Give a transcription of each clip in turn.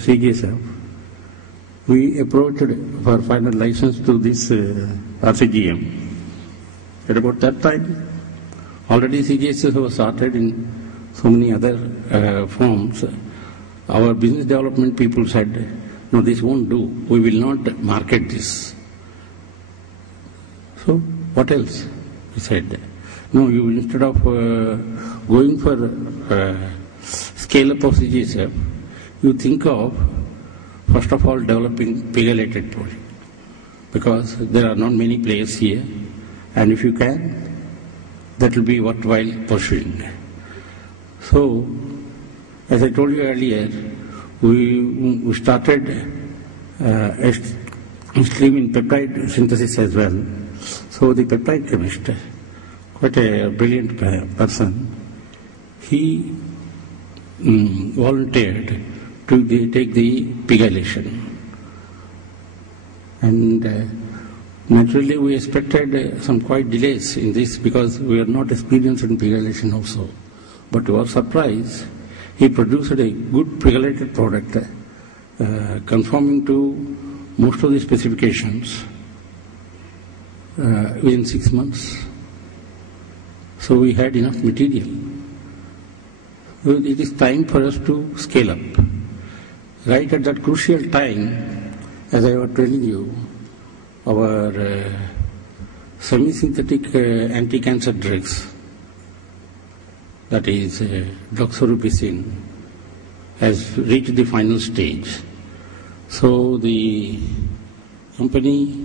CGSF, we approached for final license to this RCGM. At about that time, already CGSF was started in so many other forms. Our business development people said, no, this won't do. We will not market this. So, what else? We said, no, you instead of going for scale-up of CGSF, you think of, first of all, developing pegylated project, because there are not many players here, and if you can, that will be worthwhile pursuing. So, as I told you earlier, we started stream in peptide synthesis as well. So the peptide chemist, quite a brilliant person, he volunteered to take the pegylation. And naturally we expected some quite delays in this because we are not experienced in pegylation also. But to our surprise, he produced a good pegylated product conforming to most of the specifications within 6 months. So we had enough material. So it is time for us to scale up. Right at that crucial time, as I was telling you, our semi-synthetic anti-cancer drugs, that is doxorubicin, has reached the final stage. So the company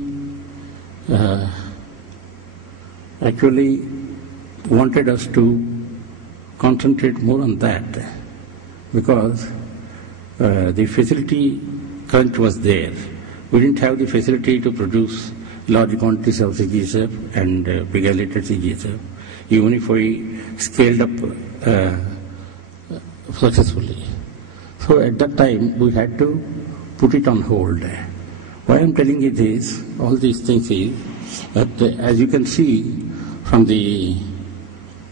actually wanted us to concentrate more on that because the facility crunch was there. We didn't have the facility to produce large quantities of CGSF and pegylated CGSF, even if we scaled up successfully. So at that time we had to put it on hold. Why I am telling you this, all these things is that as you can see from the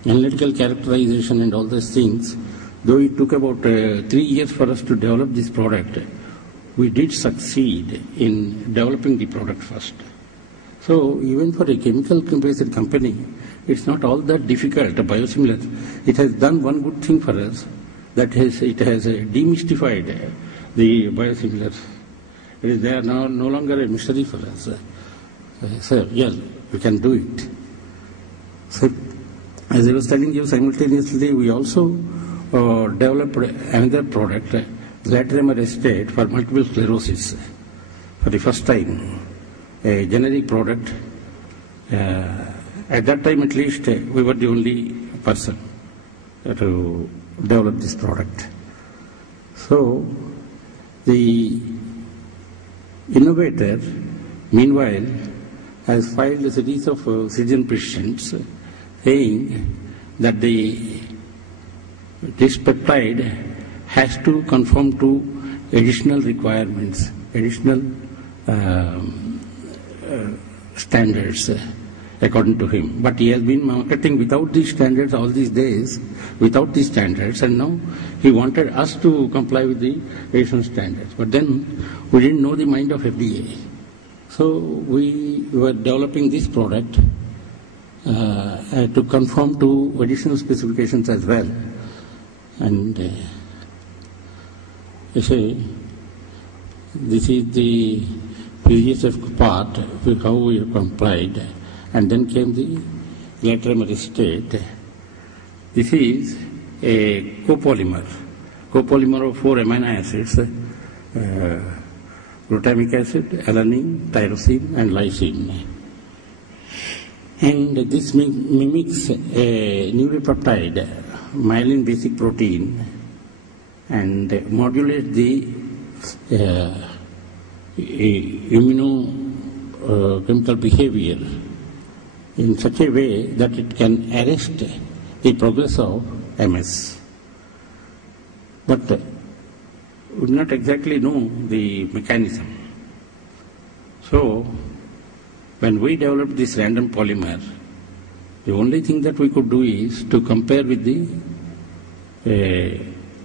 analytical characterization and all these things, though it took about 3 years for us to develop this product, we did succeed in developing the product first. So even for a chemical-based company, it's not all that difficult. Biosimilar, it has done one good thing for us, that is, it has demystified the biosimilars. They are now no longer a mystery for us. So, yes, we can do it. So, as I was telling you, simultaneously we also developed another product, Glatiramer acetate, for multiple sclerosis. For the first time, a generic product. At that time at least, we were the only person to develop this product. So, the innovator, meanwhile, has filed a series of citizen petitions saying that this peptide has to conform to additional requirements, additional standards according to him. But he has been marketing without these standards all these days, without these standards, and now he wanted us to comply with the additional standards. But then we didn't know the mind of FDA. So we were developing this product to conform to additional specifications as well. And you say, this is the PGSF part, how we have complied. And then came the Glatiramer acetate. This is a copolymer of 4 amino acids, glutamic acid, alanine, tyrosine, and lysine. And this mimics a neuropeptide, myelin basic protein, and modulates the immunochemical behavior in such a way that it can arrest the progress of MS. But we would not exactly know the mechanism. So, when we developed this random polymer, the only thing that we could do is to compare with the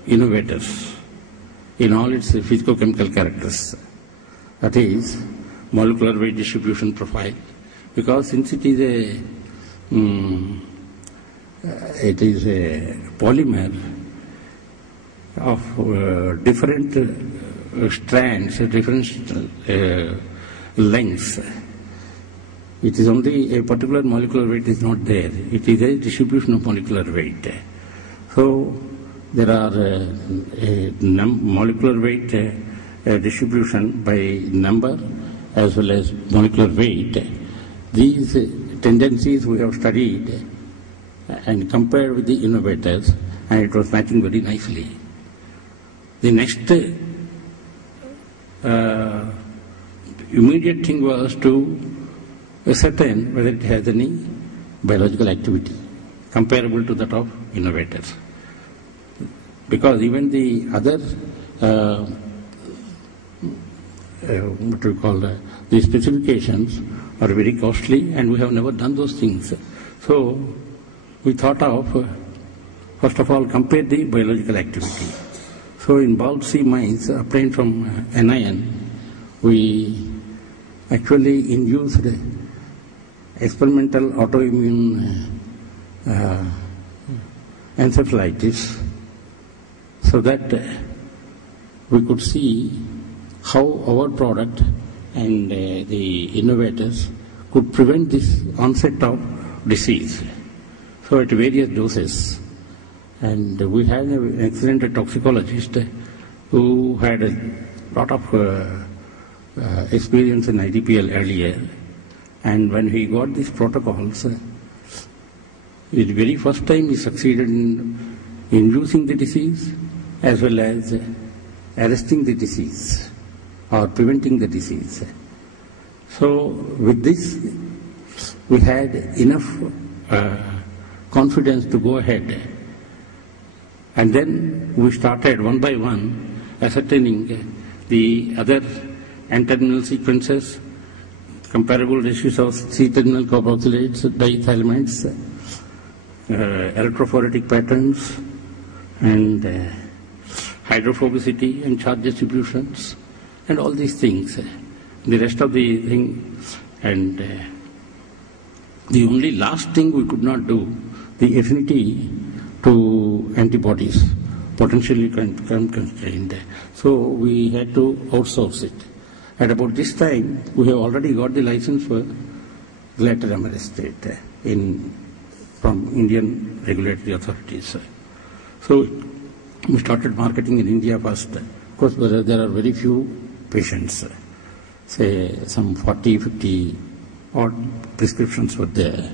innovators. in all its physicochemical characters. That is, molecular weight distribution profile. Because since it is a polymer of different strands, different lengths, it is only a particular molecular weight is not there. It is a distribution of molecular weight. So there are molecular weight distribution by number as well as molecular weight. These tendencies we have studied and compared with the innovators, and it was matching very nicely. The next immediate thing was to ascertain whether it has any biological activity comparable to that of innovators. Because even the other, what we call the specifications are very costly, and we have never done those things. So we thought of, first of all, compare the biological activity. So in bulk C mines obtained from NIN, we actually induced experimental autoimmune encephalitis so that we could see how our product and the innovators could prevent this onset of disease. So at various doses. And we had an excellent toxicologist who had a lot of experience in IDPL earlier. And when he got these protocols, the very first time he succeeded in inducing the disease as well as arresting the disease or preventing the disease. So with this, we had enough confidence to go ahead. And then we started one by one ascertaining the other N-terminal sequences, comparable ratios of C-terminal carboxylates, diethylamides, electrophoretic patterns, and hydrophobicity and charge distributions, and all these things. The rest of the thing, and the only last thing we could not do, the affinity to antibodies, potentially constrained. So we had to outsource it. At about this time, we have already got the license for glataramyrestate from Indian regulatory authorities. So we started marketing in India first. Of course, there are very few patients, say some 40, 50 odd prescriptions were there.